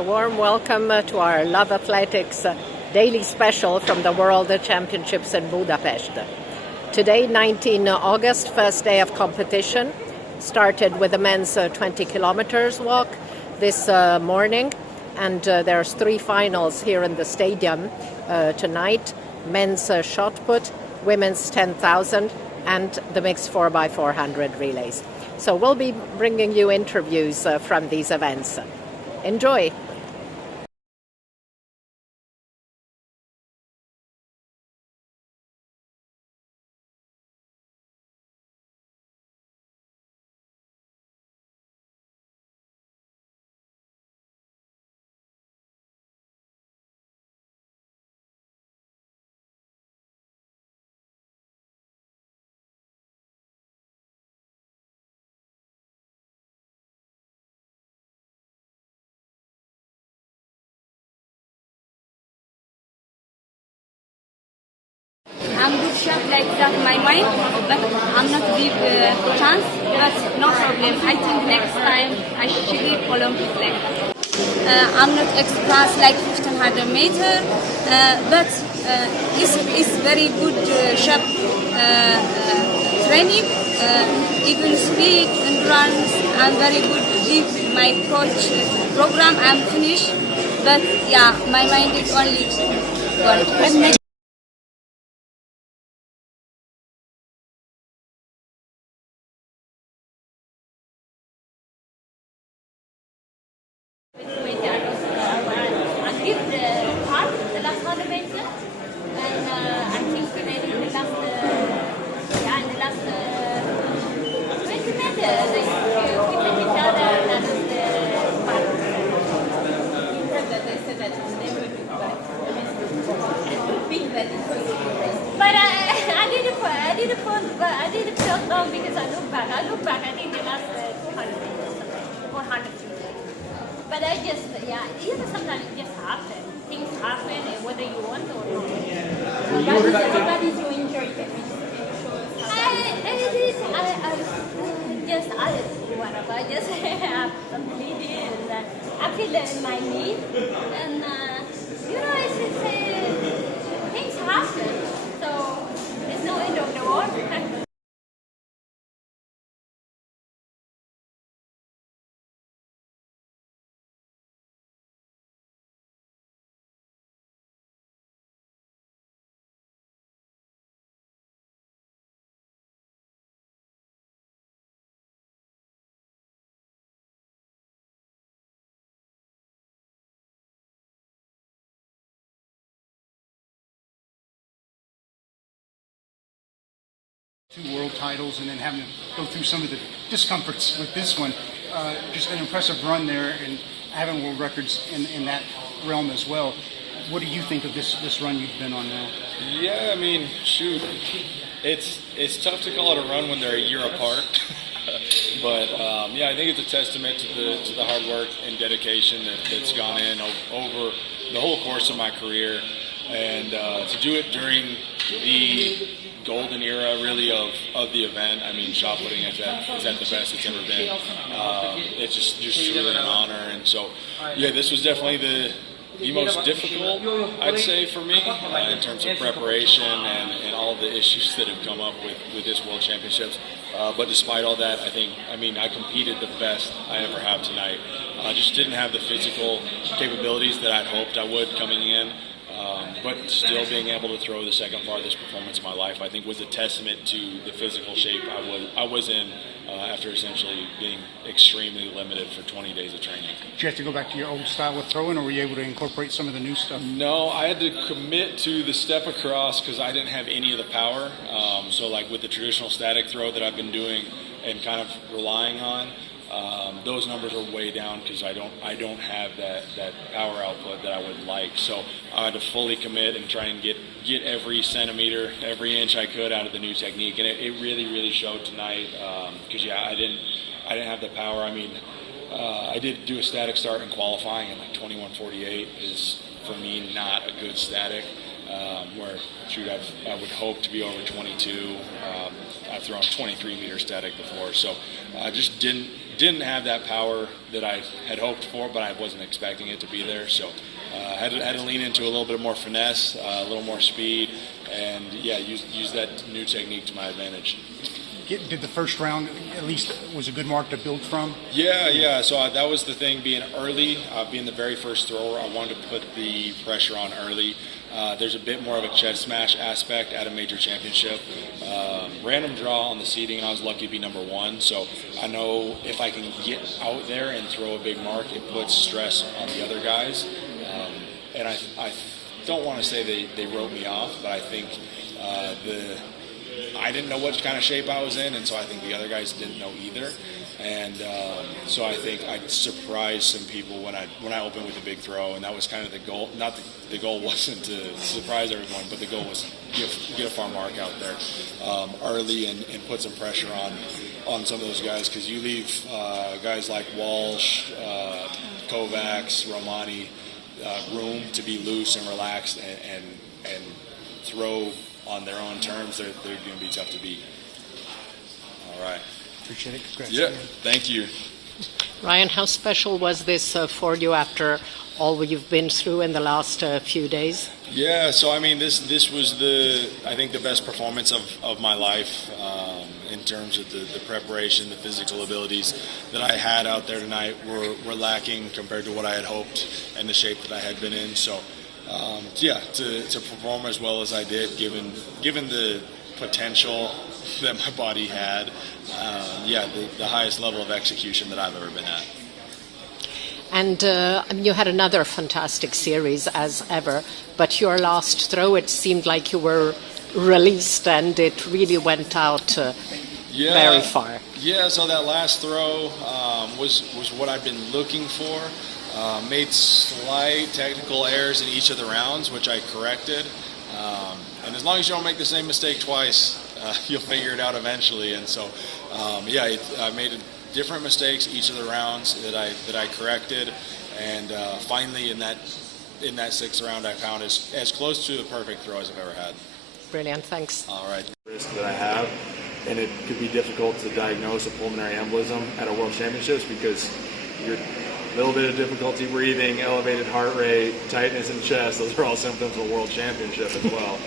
a warm welcome to our Love Athletics daily special from the World Championships in Budapest. Today, 19 August, first day of competition. Started with the men's 20 kilometers walk this morning, and there's three finals here in the stadium tonight. Men's shot put, women's 10,000, and the mixed 4x400 relays. So we'll be bringing you interviews from these events. Enjoy! I'm good shot like that in my mind, but I'm not give chance, but no problem. I think next time I should give Olympic like that. I'm not express like 1500 meter, but it's very good shot training, even speed, endurance, and very good give my coach program. I'm finished, but yeah, my mind is only gone. But I didn't feel long because I look back. I think the last 200 meters, 400 meters. But I just, sometimes it just happens. Things happen, whether you want or not. What did you enjoy? I just have some bleeding and I feel it in my knee. And, things happen. So, there's no end of the world. Two world titles and then having to go through some of the discomforts with this one. Just an impressive run there and having world records in that realm as well. What do you think of this run you've been on now? Yeah, I mean, shoot, it's tough to call it a run when they're a year apart. But I think it's a testament to the hard work and dedication that's gone in over the whole course of my career, and to do it during the golden era, really, of the event. I mean, shot putting is at the best it's ever been. It's just really an honor, and so this was definitely the most difficult, I'd say, for me in terms of preparation and all of the issues that have come up with this World Championships. But despite all that, I competed the best I ever have tonight. I just didn't have the physical capabilities that I'd hoped I would coming in. But still being able to throw the second farthest performance of my life, I think, was a testament to the physical shape I was in after essentially being extremely limited for 20 days of training. Did you have to go back to your old style of throwing, or were you able to incorporate some of the new stuff? No, I had to commit to the step across because I didn't have any of the power. So like with the traditional static throw that I've been doing and kind of relying on, those numbers are way down because I don't have that power output that I would like. So I had to fully commit and try and get every centimeter, every inch I could out of the new technique, and it really showed tonight. Because I didn't have the power. I mean, I did do a static start in qualifying, and like 21:48 is for me not a good static. where shoot, I would hope to be over 22. I've thrown 23-meter static before, so I just didn't have that power that I had hoped for, but I wasn't expecting it to be there. So had to lean into a little bit more finesse, a little more speed, and use that new technique to my advantage. Did the first round at least was a good mark to build from? Yeah. So that was the thing, being early, being the very first thrower. I wanted to put the pressure on early. There's a bit more of a chest smash aspect at a major championship. Random draw on the seeding, and I was lucky to be number one. So I know if I can get out there and throw a big mark, it puts stress on the other guys. And I don't want to say they wrote me off, but I think I didn't know what kind of shape I was in, and so I think the other guys didn't know either. And so I think I surprised some people when I opened with a big throw, and that was kind of the goal. Not the goal wasn't to surprise everyone, but the goal was get a far mark out there early and put some pressure on some of those guys, because you leave guys like Walsh, Kovacs, Romani room to be loose and relaxed and throw on their own terms. They're going to be tough to beat. All right. Appreciate it. Congrats. Yeah, thank you. Ryan, how special was this for you after all you've been through in the last few days? Yeah, so I mean, this was I think the best performance of my life in terms of the preparation, the physical abilities that I had out there tonight were lacking compared to what I had hoped and the shape that I had been in. So to perform as well as I did, given the potential that my body had, the highest level of execution that I've ever been at. And you had another fantastic series as ever, but your last throw, it seemed like you were released and it really went out very far. Yeah, so that last throw was what I've been looking for. Made slight technical errors in each of the rounds, which I corrected. And as long as you don't make the same mistake twice, you'll figure it out eventually. And so, I made different mistakes each of the rounds that I corrected, and finally in that sixth round, I found as close to a perfect throw as I've ever had. Brilliant, thanks. All right. Risk that I have, and it could be difficult to diagnose a pulmonary embolism at a World Championships because you're a little bit of difficulty breathing, elevated heart rate, tightness in the chest. Those are all symptoms of a World Championship as well.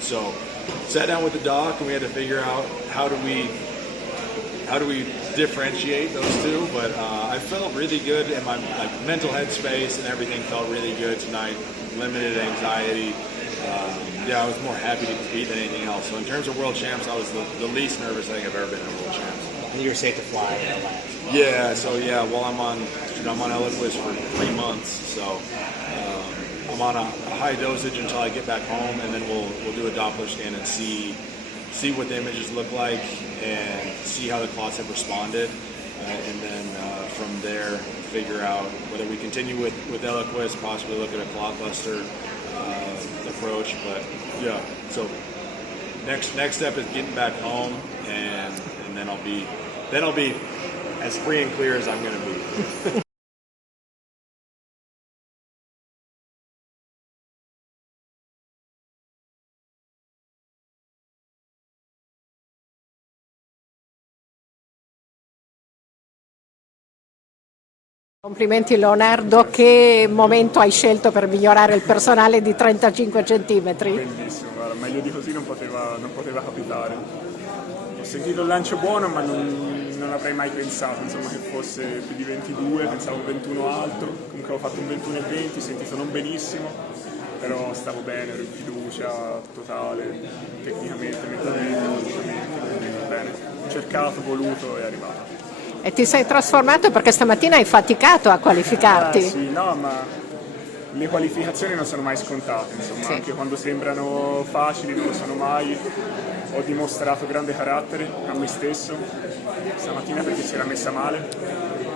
So sat down with the doc and we had to figure out how do we differentiate those two. But I felt really good in my mental headspace, and everything felt really good tonight. Limited anxiety. I was more happy to compete than anything else. So in terms of World Champs, I was the least nervous I think I've ever been in a World Champs. And you were safe to fly at last. Well, I'm on Eliquis for 3 months, so I'm on a high dosage until I get back home, and then we'll do a Doppler scan and see what the images look like and see how the clots have responded, and then from there figure out whether we continue with Eliquis, possibly look at a clot buster approach. But so next step is getting back home, and then I'll be as free and clear as I'm going to be. Complimenti Leonardo, che momento hai scelto per migliorare il personale di 35 centimetri? Bellissimo, guarda, meglio di così non poteva capitare. Ho sentito il lancio buono, ma non avrei mai pensato insomma, che fosse più di 22, pensavo 21 alto, comunque ho fatto un 21,20, sentito non benissimo, però stavo bene, ero in fiducia totale, tecnicamente, mentalmente, fisicamente, quindi bene. Ho cercato, voluto e è arrivato. E ti sei trasformato perché stamattina hai faticato a qualificarti? Sì, no, ma le qualificazioni non sono mai scontate, insomma, sì. Anche quando sembrano facili non lo sono mai. Ho dimostrato grande carattere a me stesso stamattina perché si era messa male,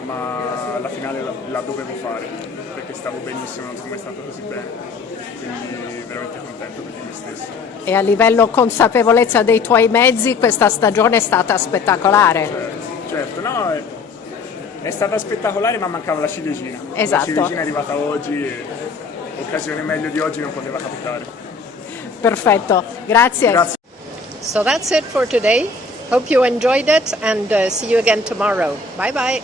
ma alla finale la dovevo fare perché stavo benissimo, non sono mai stato così bene, quindi veramente contento per me stesso. E a livello consapevolezza dei tuoi mezzi questa stagione è stata spettacolare? Certo, no, è stata spettacolare, ma mancava la ciliegina. Esatto. La ciliegina è arrivata oggi e occasione meglio di oggi non poteva capitare. Perfetto, grazie. Grazie. So that's it for today. Hope you enjoyed it and see you again tomorrow. Bye bye.